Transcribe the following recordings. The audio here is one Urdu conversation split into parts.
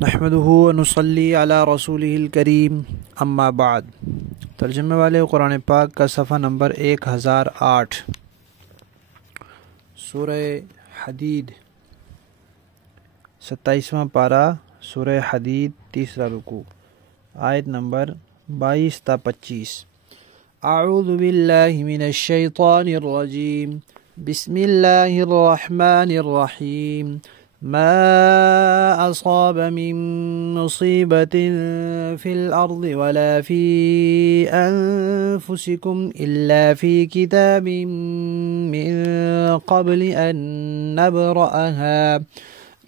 نحمدہ و نصلی علی رسولہ الکریم اما بعد۔ ترجمے والے قرآن پاک کا صفحہ نمبر 1008، سورہ حدید 27واں پارہ، سورہ حدید، تیسرا رکوع، آیت نمبر 22 تا 25۔ اعوذ باللہ من الشیطان الرجیم، بسم اللہ الرحمن الرحیم۔ ما أصاب من مصيبة في الأرض ولا في أنفسكم إلا في كتاب من قبل أن نبرأها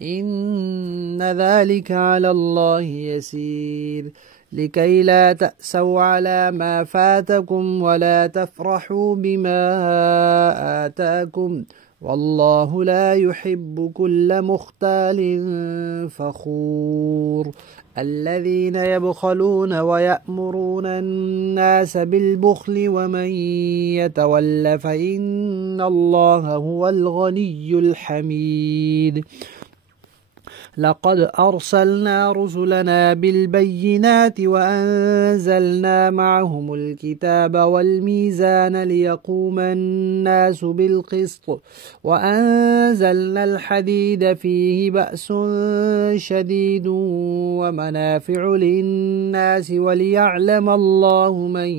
إن ذلك على الله يسير لكي لا تأسوا على ما فاتكم ولا تفرحوا بما آتاكم واللہ لا يحب كل مختال فخور الذين يبخلون ويأمرون الناس بالبخل ومن يتول فإن الله هو الغني الحميد لقد أرسلنا رسلنا بالبينات وأنزلنا معهم الكتاب والميزان ليقوم الناس بالقسط وأنزلنا الحديد فيه بأس شديد ومنافع للناس وليعلم الله من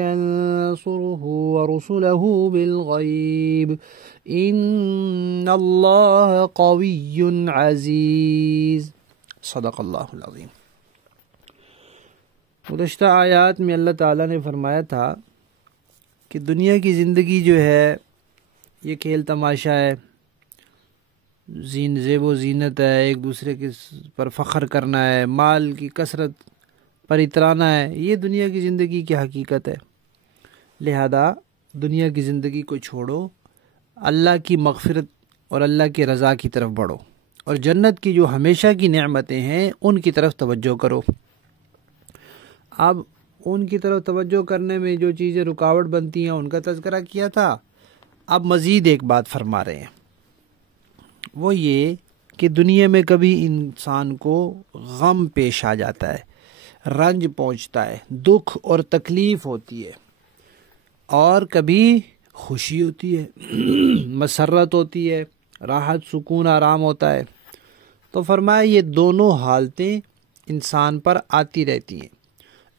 ينصره ورسله بالغيب ان اللہ قوی عزیز۔ صدق اللہ العظیم۔ گزشتہ آیات میں اللہ تعالیٰ نے فرمایا تھا کہ دنیا کی زندگی جو ہے یہ کھیل تماشا ہے، زیب و زینت ہے، ایک دوسرے کے پر فخر کرنا ہے، مال کی کثرت پر اترانا ہے، یہ دنیا کی زندگی کی حقیقت ہے۔ لہذا دنیا کی زندگی کو چھوڑو، اللہ کی مغفرت اور اللہ کی رضا کی طرف بڑھو، اور جنت کی جو ہمیشہ کی نعمتیں ہیں ان کی طرف توجہ کرو۔ اب ان کی طرف توجہ کرنے میں جو چیزیں رکاوٹ بنتی ہیں ان کا تذکرہ کیا تھا، اب مزید ایک بات فرما رہے ہیں، وہ یہ کہ دنیا میں کبھی انسان کو غم پیش آ جاتا ہے، رنج پہنچتا ہے، دکھ اور تکلیف ہوتی ہے، اور کبھی خوشی ہوتی ہے، مسرت ہوتی ہے، راحت، سکون، آرام ہوتا ہے۔ تو فرمایا یہ دونوں حالتیں انسان پر آتی رہتی ہیں،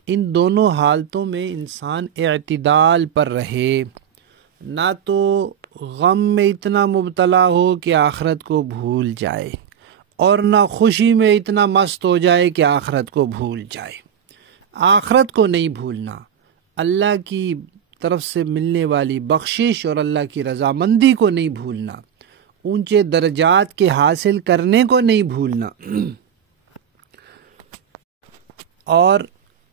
ان دونوں حالتوں میں انسان اعتدال پر رہے، نہ تو غم میں اتنا مبتلا ہو کہ آخرت کو بھول جائے، اور نہ خوشی میں اتنا مست ہو جائے کہ آخرت کو بھول جائے۔ آخرت کو نہیں بھولنا، اللہ کی طرف سے ملنے والی بخشش اور اللہ کی رضامندی کو نہیں بھولنا، اونچے درجات کے حاصل کرنے کو نہیں بھولنا۔ اور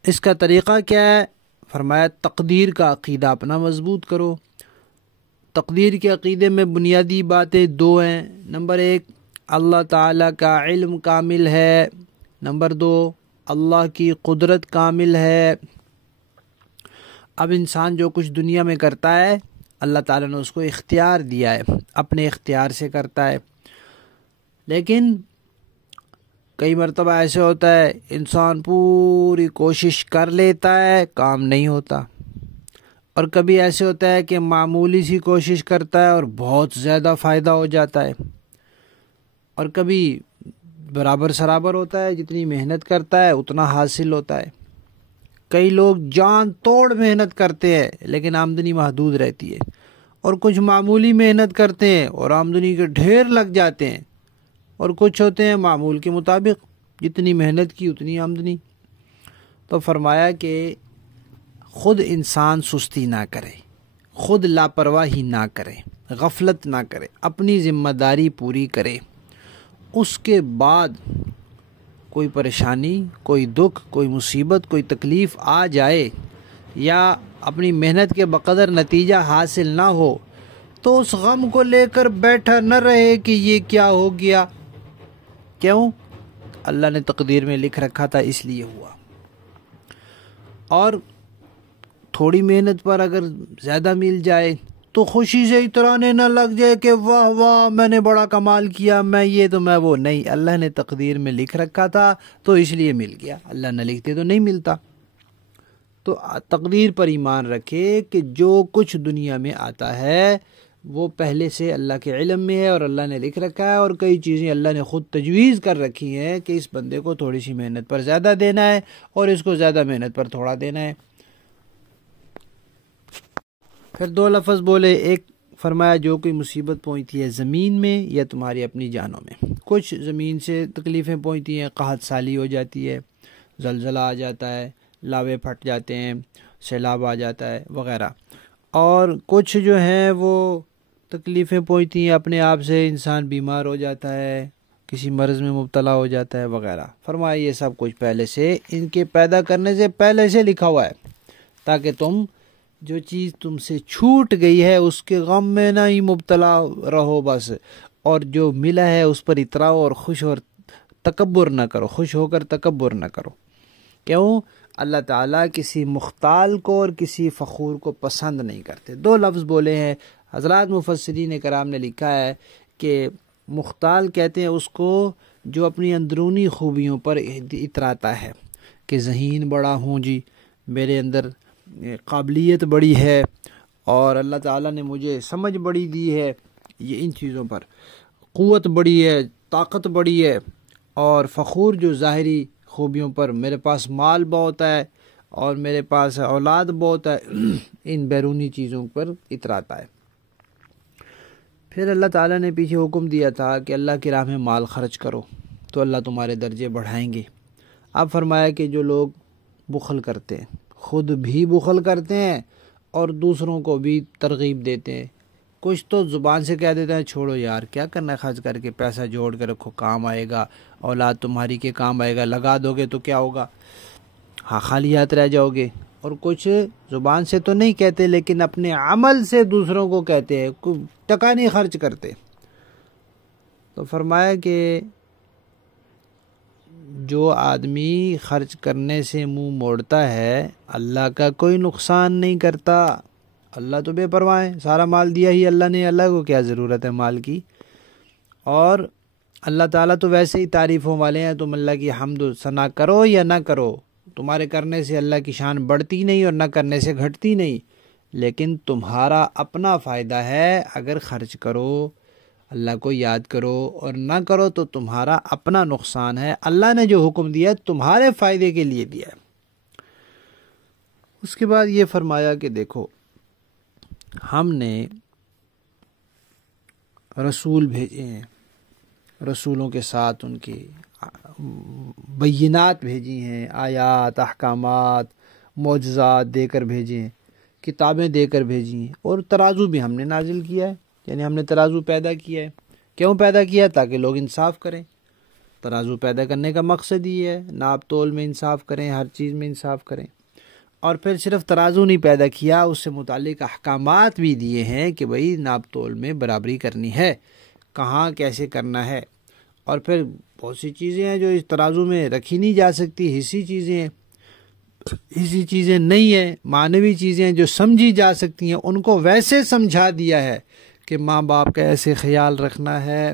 اس کا طریقہ کیا ہے؟ فرمایا تقدیر کا عقیدہ اپنا مضبوط کرو۔ تقدیر کے عقیدے میں بنیادی باتیں دو ہیں۔ نمبر 1، اللہ تعالیٰ کا علم کامل ہے۔ نمبر 2، اللہ کی قدرت کامل ہے۔ اب انسان جو کچھ دنیا میں کرتا ہے اللہ تعالیٰ نے اس کو اختیار دیا ہے، اپنے اختیار سے کرتا ہے، لیکن کئی مرتبہ ایسے ہوتا ہے انسان پوری کوشش کر لیتا ہے، کام نہیں ہوتا، اور کبھی ایسے ہوتا ہے کہ معمولی سی کوشش کرتا ہے اور بہت زیادہ فائدہ ہو جاتا ہے، اور کبھی برابر سرابر ہوتا ہے، جتنی محنت کرتا ہے اتنا حاصل ہوتا ہے۔ کئی لوگ جان توڑ محنت کرتے ہیں لیکن آمدنی محدود رہتی ہے، اور کچھ معمولی محنت کرتے ہیں اور آمدنی کے ڈھیر لگ جاتے ہیں، اور کچھ ہوتے ہیں معمول کے مطابق، جتنی محنت کی اتنی آمدنی۔ تو فرمایا کہ خود انسان سستی نہ کرے، خود لاپرواہی نہ کرے، غفلت نہ کرے، اپنی ذمہ داری پوری کرے، اس کے بعد کوئی پریشانی، کوئی دکھ، کوئی مصیبت، کوئی تکلیف آ جائے یا اپنی محنت کے بقدر نتیجہ حاصل نہ ہو تو اس غم کو لے کر بیٹھا نہ رہے کہ یہ کیا ہو گیا۔ کیوں؟ اللہ نے تقدیر میں لکھ رکھا تھا اس لیے ہوا۔ اور تھوڑی محنت پر اگر زیادہ مل جائے تو خوشی سے اترانے نہ لگ جائے کہ واہ واہ میں نے بڑا کمال کیا، میں یہ تو میں وہ نہیں، اللہ نے تقدیر میں لکھ رکھا تھا تو اس لیے مل گیا، اللہ نہ لکھتے تو نہیں ملتا۔ تو تقدیر پر ایمان رکھے کہ جو کچھ دنیا میں آتا ہے وہ پہلے سے اللہ کے علم میں ہے اور اللہ نے لکھ رکھا ہے، اور کئی چیزیں اللہ نے خود تجویز کر رکھی ہیں کہ اس بندے کو تھوڑی سی محنت پر زیادہ دینا ہے اور اس کو زیادہ محنت پر تھوڑا دینا ہے۔ پھر 2 لفظ بولے، ایک فرمایا جو کوئی مصیبت پہنچتی ہے زمین میں یا تمہاری اپنی جانوں میں، کچھ زمین سے تکلیفیں پہنچتی ہیں، قحط سالی ہو جاتی ہے، زلزلہ آ جاتا ہے، لاوے پھٹ جاتے ہیں، سیلاب آ جاتا ہے وغیرہ، اور کچھ جو ہیں وہ تکلیفیں پہنچتی ہیں اپنے آپ سے، انسان بیمار ہو جاتا ہے، کسی مرض میں مبتلا ہو جاتا ہے وغیرہ۔ فرمایا یہ سب کچھ پہلے سے، ان کے پیدا کرنے سے پہلے سے لکھا ہوا ہے، تاکہ تم جو چیز تم سے چھوٹ گئی ہے اس کے غم میں نہ ہی مبتلا رہو بس، اور جو ملا ہے اس پر اتراؤ اور خوش اور تکبر نہ کرو، خوش ہو کر تکبر نہ کرو۔ کیوں؟ اللہ تعالیٰ کسی مختال کو اور کسی فخور کو پسند نہیں کرتے۔ 2 لفظ بولے ہیں، حضرات مفسرین کرام نے لکھا ہے کہ مختال کہتے ہیں اس کو جو اپنی اندرونی خوبیوں پر اتراتا ہے، کہ ذہین بڑا ہوں جی، میرے اندر قابلیت بڑی ہے اور اللہ تعالیٰ نے مجھے سمجھ بڑی دی ہے، یہ ان چیزوں پر قوت بڑی ہے، طاقت بڑی ہے، اور فخور جو ظاہری خوبیوں پر، میرے پاس مال بہت ہے اور میرے پاس اولاد بہت ہے، ان بیرونی چیزوں پر اتراتا ہے۔ پھر اللہ تعالیٰ نے پیچھے حکم دیا تھا کہ اللہ کی راہ میں مال خرچ کرو تو اللہ تمہارے درجے بڑھائیں گے۔ اب فرمایا کہ جو لوگ بخل کرتے ہیں، خود بھی بخل کرتے ہیں اور دوسروں کو بھی ترغیب دیتے ہیں، کچھ تو زبان سے کہہ دیتے ہیں چھوڑو یار کیا کرنا ہے خرچ کر کے، پیسہ جوڑ کے رکھو، کام آئے گا، اولاد تمہاری کے کام آئے گا، لگا دو گے تو کیا ہوگا، ہاں خالی ہاتھ رہ جاؤ گے۔ اور کچھ زبان سے تو نہیں کہتے لیکن اپنے عمل سے دوسروں کو کہتے ہیں، ٹکا نہیں خرچ کرتے۔ تو فرمایا کہ جو آدمی خرچ کرنے سے منہ موڑتا ہے اللہ کا کوئی نقصان نہیں کرتا، اللہ تو بے پرواہ ہے، سارا مال دیا ہی اللہ نے، اللہ کو کیا ضرورت ہے مال کی، اور اللہ تعالیٰ تو ویسے ہی تعریفوں والے ہیں، تم اللہ کی حمد و ثنا کرو یا نہ کرو، تمہارے کرنے سے اللہ کی شان بڑھتی نہیں اور نہ کرنے سے گھٹتی نہیں، لیکن تمہارا اپنا فائدہ ہے، اگر خرچ کرو اللہ کو یاد کرو اور نہ کرو تو تمہارا اپنا نقصان ہے، اللہ نے جو حکم دیا تمہارے فائدے کے لیے دیا ہے۔ اس کے بعد یہ فرمایا کہ دیکھو ہم نے رسول بھیجے ہیں، رسولوں کے ساتھ ان کی بینات بھیجی ہیں، آیات، احکامات، معجزات دے کر بھیجے ہیں، کتابیں دے کر بھیجی ہیں، اور ترازو بھی ہم نے نازل کیا ہے، یعنی ہم نے ترازو پیدا کیا ہے۔ کیوں پیدا کیا؟ تاکہ لوگ انصاف کریں۔ ترازو پیدا کرنے کا مقصد یہ ہے، ناپ تول میں انصاف کریں، ہر چیز میں انصاف کریں۔ اور پھر صرف ترازو نہیں پیدا کیا، اس سے متعلق احکامات بھی دیے ہیں کہ بھئی ناپ تول میں برابری کرنی ہے، کہاں کیسے کرنا ہے۔ اور پھر بہت سی چیزیں ہیں جو اس ترازو میں رکھی نہیں جا سکتی، حصی چیزیں ہیں، حصی چیزیں نہیں ہیں، معنوی چیزیں جو سمجھی جا سکتی ہیں ان کو ویسے سمجھا دیا ہے کہ ماں باپ کا ایسے خیال رکھنا ہے،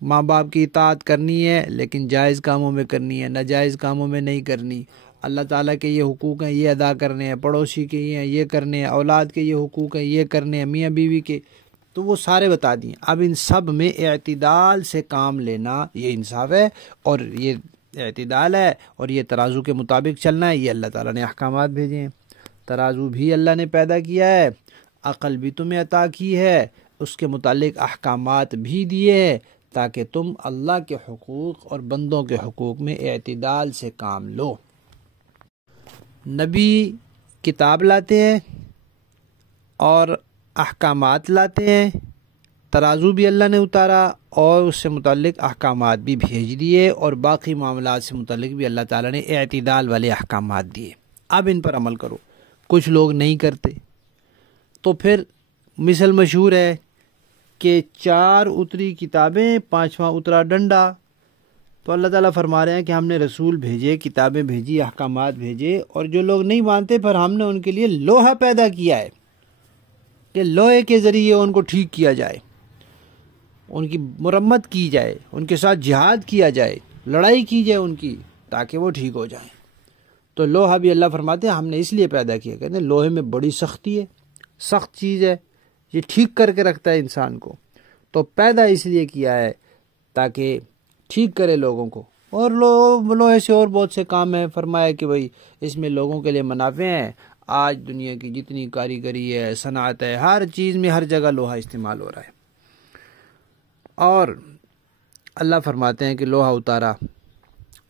ماں باپ کی اطاعت کرنی ہے لیکن جائز کاموں میں کرنی ہے، ناجائز کاموں میں نہیں کرنی، اللہ تعالیٰ کے یہ حقوق ہیں یہ ادا کرنے ہیں، پڑوسی کے یہ کرنے ہیں، اولاد کے یہ حقوق ہیں یہ کرنے ہیں، میاں بیوی کے، تو وہ سارے بتا دیے۔ اب ان سب میں اعتدال سے کام لینا یہ انصاف ہے، اور یہ اعتدال ہے، اور یہ ترازو کے مطابق چلنا ہے، یہ اللہ تعالیٰ نے احکامات بھیجے ہیں۔ ترازو بھی اللہ نے پیدا کیا ہے، عقل بھی تمہیں عطا کی ہے، اس کے متعلق احکامات بھی دیے ہیں تاکہ تم اللہ کے حقوق اور بندوں کے حقوق میں اعتدال سے کام لو۔ نبی کتاب لاتے ہیں اور احکامات لاتے ہیں، ترازو بھی اللہ نے اتارا اور اس سے متعلق احکامات بھی بھیج دیے، اور باقی معاملات سے متعلق بھی اللہ تعالیٰ نے اعتدال والے احکامات دیے۔ اب ان پر عمل کرو۔ کچھ لوگ نہیں کرتے، تو پھر مثل مشہور ہے کہ 4 اتری کتابیں 5واں اترا ڈنڈا۔ تو اللہ تعالیٰ فرما رہے ہیں کہ ہم نے رسول بھیجے، کتابیں بھیجی، احکامات بھیجے، اور جو لوگ نہیں مانتے پھر ہم نے ان کے لیے لوہا پیدا کیا ہے، کہ لوہے کے ذریعے ان کو ٹھیک کیا جائے، ان کی مرمت کی جائے، ان کے ساتھ جہاد کیا جائے، لڑائی کی جائے ان کی، تاکہ وہ ٹھیک ہو جائیں۔ تو لوہا بھی اللہ فرماتے ہیں ہم نے اس لیے پیدا کیا، کہتے ہیں لوہے میں بڑی سختی ہے، سخت چیز ہے، یہ ٹھیک کر کے رکھتا ہے انسان کو، تو پیدا اس لیے کیا ہے تاکہ ٹھیک کرے لوگوں کو۔ اور لوہے سے اور بہت سے کام ہیں، فرمایا کہ بھئی اس میں لوگوں کے لیے منافع ہیں۔ آج دنیا کی جتنی کاریگری ہے، صنعت ہے، ہر چیز میں ہر جگہ لوہا استعمال ہو رہا ہے۔ اور اللہ فرماتے ہیں کہ لوہا اتارا،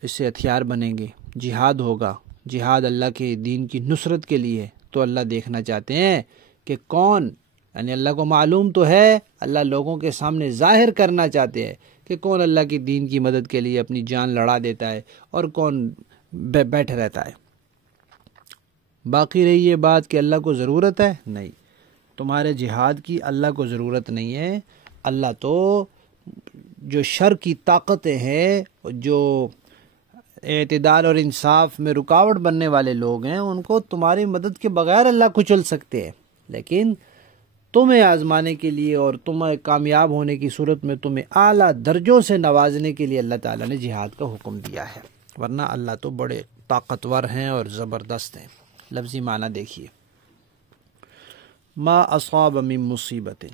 اس سے ہتھیار بنیں گے، جہاد ہوگا، جہاد اللہ کے دین کی نصرت کے لیے۔ تو اللہ دیکھنا چاہتے ہیں کہ کون، یعنی اللہ کو معلوم تو ہے، اللہ لوگوں کے سامنے ظاہر کرنا چاہتے ہیں کہ کون اللہ کی دین کی مدد کے لیے اپنی جان لڑا دیتا ہے اور کون بیٹھے رہتا ہے۔ باقی رہی یہ بات کہ اللہ کو ضرورت ہے، نہیں، تمہارے جہاد کی اللہ کو ضرورت نہیں ہے۔ اللہ تو جو شر کی طاقتیں ہیں، جو اعتدال اور انصاف میں رکاوٹ بننے والے لوگ ہیں، ان کو تمہاری مدد کے بغیر اللہ کچل سکتے ہیں، لیکن تمہیں آزمانے کے لیے اور تمہیں کامیاب ہونے کی صورت میں تمہیں اعلیٰ درجوں سے نوازنے کے لیے اللہ تعالیٰ نے جہاد کا حکم دیا ہے، ورنہ اللہ تو بڑے طاقتور ہیں اور زبردست ہیں۔ لفظی معنی دیکھیے، ما اصاب من مصیبت،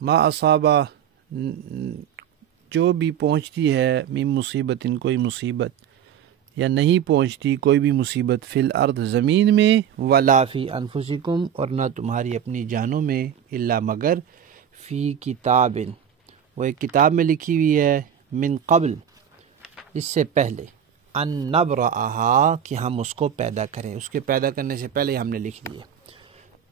ما اصاب جو بھی پہنچتی ہے، من مصیبت کوئی مصیبت، یا نہیں پہنچتی کوئی بھی مصیبت، فی الارض زمین میں، ولا فی انفسکم اور نہ تمہاری اپنی جانوں میں، الا مگر فی کتاب، وہ ایک کتاب میں لکھی ہوئی ہے، من قبل اس سے پہلے، ان نبرأہا کہ ہم اس کو پیدا کریں، اس کے پیدا کرنے سے پہلے ہم نے لکھ دیا۔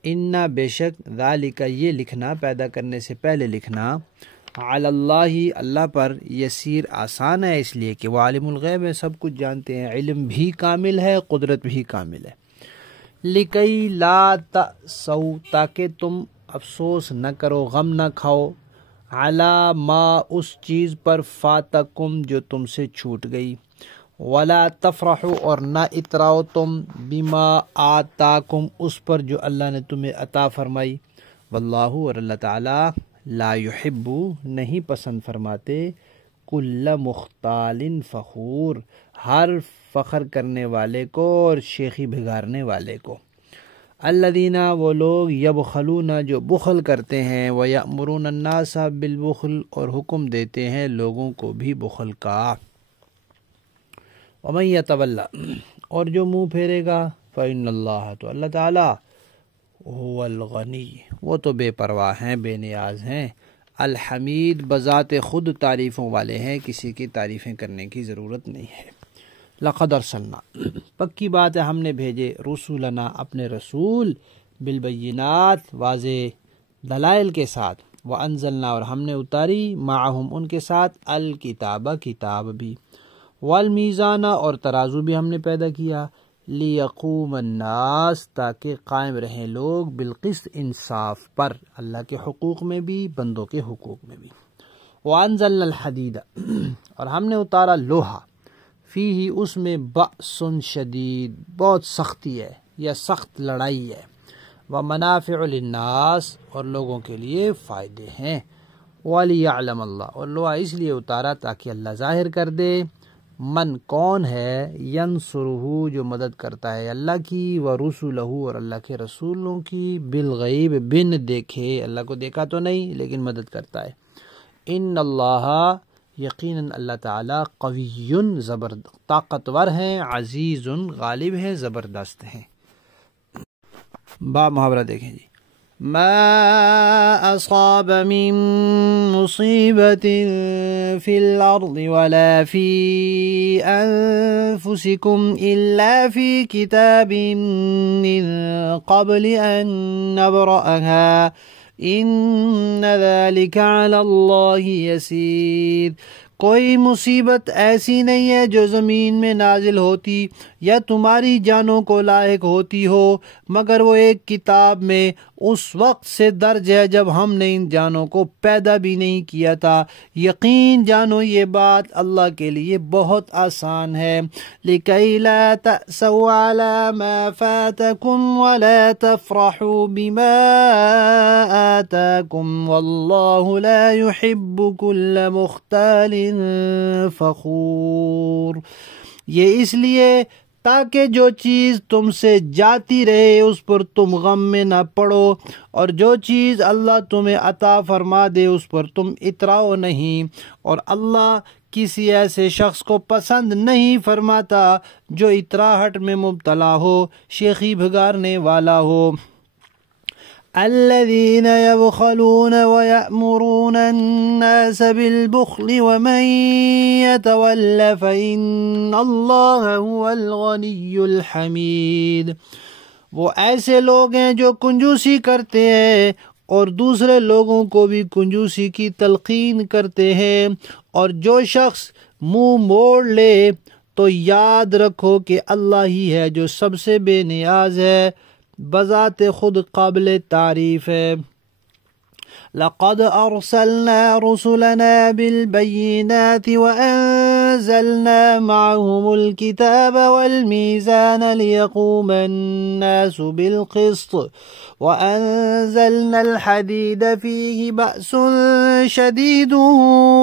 انا بے شک، ذالک یہ لکھنا، پیدا کرنے سے پہلے لکھنا، علی اللہ اللہ پر، یسیر آسان ہے، اس لیے کہ وہ عالم الغیب ہے، سب کچھ جانتے ہیں، علم بھی کامل ہے، قدرت بھی کامل ہے۔ لکی لا تأسوا تاکہ تم افسوس نہ کرو، غم نہ کھاؤ، علی ما اس چیز پر، فاتکم جو تم سے چھوٹ گئی، ولا تفرحوا اور نہ اتراؤ تم، بما آتاکم اس پر جو اللہ نے تمہیں عطا فرمائی، واللہ اور اللہ تعالی لا یحب نہیں پسند فرماتے، کل مختال فخور ہر فخر کرنے والے کو اور شیخی بگارنے والے کو، الذین وہ لوگ، یبخلون جو بخل کرتے ہیں، ویأمرون الناس بالبخل اور حکم دیتے ہیں لوگوں کو بھی بخل کا، ومن یتولی اور جو منہ پھیرے گا، فإن اللہ تو اللہ تعالی، هو الغنی وہ تو بے پرواہ ہیں، بے نیاز ہیں، الحمید بذات خود تعریفوں والے ہیں، کسی کی تعریفیں کرنے کی ضرورت نہیں ہے۔ لقد ارسلنا پکی بات ہے ہم نے بھیجے، رسولنا اپنے رسول، بالبینات واضح دلائل کے ساتھ، وانزلنا اور ہم نے اتاری، معہم ان کے ساتھ، الکتاب کتاب بھی، والمیزان اور ترازو بھی ہم نے پیدا کیا، لیقوم الناس تاکہ قائم رہیں لوگ، بالقسط انصاف پر، اللہ کے حقوق میں بھی بندوں کے حقوق میں بھی، وانزلنا الحدید اور ہم نے اتارا لوہا، فیہ اس میں بأس شدید بہت سختی ہے یا سخت لڑائی ہے، ومنافع للناس اور لوگوں کے لیے فائدے ہیں، ولیعلم اللہ اور لوہا اس لیے اتارا تاکہ اللہ ظاہر کر دے، من کون ہے، ینصرہ جو مدد کرتا ہے اللہ کی، ورسلہ اور اللہ کے رسولوں کی، بالغیب بن دیکھے، اللہ کو دیکھا تو نہیں لیکن مدد کرتا ہے، ان اللہ یقیناً اللہ تعالی، قوی طاقتور ہیں، عزیز غالب ہیں، زبردست ہیں۔ با محاورہ دیکھیں جی، ما اصاب من مصیبت فی الارض ولا فی انفسکم الا فی کتاب من قبل ان نبرأها ان ذلك علی اللہ یسیر، کوئی مصیبت ایسی نہیں ہے جو زمین میں نازل ہوتی یا تمہاری جانوں کو لاحق ہوتی ہو، مگر وہ ایک کتاب میں اس وقت سے درج ہے جب ہم نے ان جانوں کو پیدا بھی نہیں کیا تھا۔ یقین جانو یہ بات اللہ کے لیے بہت آسان ہے۔ لِكَيْ لَا تَأْسَوْا عَلَى مَا فَاتَكُمْ وَلَا تَفْرَحُوا بِمَا آتَاكُمْ وَاللَّهُ لَا يُحِبُّ كُلَّ مُخْتَالٍ فَخُورٍ۔ یہ اس لیے تاکہ جو چیز تم سے جاتی رہے اس پر تم غم میں نہ پڑو، اور جو چیز اللہ تمہیں عطا فرما دے اس پر تم اتراؤ نہیں، اور اللہ کسی ایسے شخص کو پسند نہیں فرماتا جو اتراہٹ میں مبتلا ہو، شیخی بھگارنے والا ہو۔ الذين يبخلون ويأمرون الناس بالبخل ومن يتول فإن الله هو الغني الحميد۔ وہ ایسے لوگ ہیں جو کنجوسی کرتے ہیں اور دوسرے لوگوں کو بھی کنجوسی کی تلقین کرتے ہیں، اور جو شخص منہ موڑ لے تو یاد رکھو کہ اللہ ہی ہے جو سب سے بے نیاز ہے، بذات خود قابل تعریف ہے۔ لَقَدْ أَرْسَلْنَا رُسُلَنَا بِالْبَيِّنَاتِ وَأَنزَلْنَا مَعَهُمُ الْكِتَابَ وَالْمِيزَانَ لِيَقُومَ النَّاسُ بِالْقِسْطِ وَأَنزَلْنَا الْحَدِيدَ فِيهِ بَأْسٌ شَدِيدٌ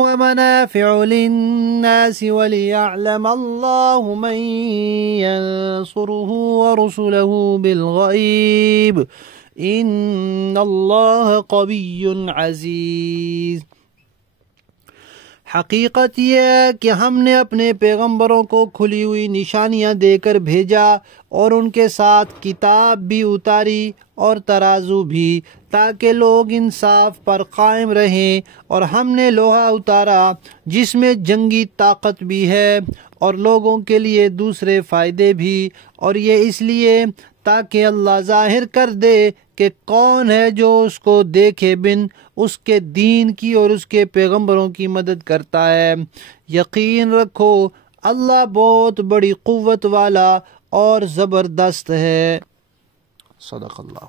وَمَنَافِعُ لِلنَّاسِ وَلِيَعْلَمَ اللَّهُ مَن يَنصُرُهُ وَرُسُلَهُ بِالْغَيْبِ ان اللہ قوی عزیز۔ حقیقت یہ ہے کہ ہم نے اپنے پیغمبروں کو کھلی ہوئی نشانیاں دے کر بھیجا اور ان کے ساتھ کتاب بھی اتاری اور ترازو بھی، تاکہ لوگ انصاف پر قائم رہیں، اور ہم نے لوہا اتارا جس میں جنگی طاقت بھی ہے اور لوگوں کے لیے دوسرے فائدے بھی، اور یہ اس لیے تاکہ اللہ ظاہر کر دے کہ کون ہے جو اس کو دیکھے بن اس کے دین کی اور اس کے پیغمبروں کی مدد کرتا ہے۔ یقین رکھو اللہ بہت بڑی قوت والا اور زبردست ہے۔ صدق اللہ۔